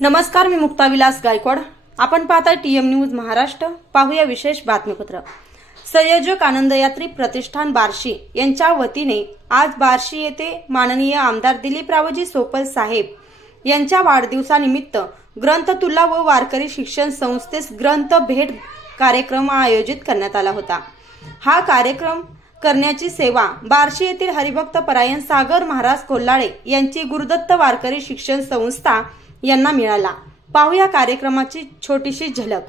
नमस्कार, मी मुक्ता विलास गायकवाड। आपण पाहताय टीएम न्यूज महाराष्ट्र। पाहूया विशेष बातमीपत्र। संयोजक आनंदयात्री प्रतिष्ठान बार्शी यांच्या वतीने आज बार्शी येथे माननीय आमदार दिलीपरावजी सोपल साहेब यांच्या वाढदिवसानिमित्त ग्रंथतुला व वारकरी शिक्षण संस्थेस ग्रंथ भेट कार्यक्रम आयोजित करण्यात आला होता। हा कार्यक्रम करण्याची सेवा बार्शी येथील हरिभक्त परायण सागर महाराज कोल्हाळे यांची गुरुदत्त वारकरी शिक्षण संस्था यांना मिळाला। पाहूया कार्यक्रमाची छोटीशी झलक।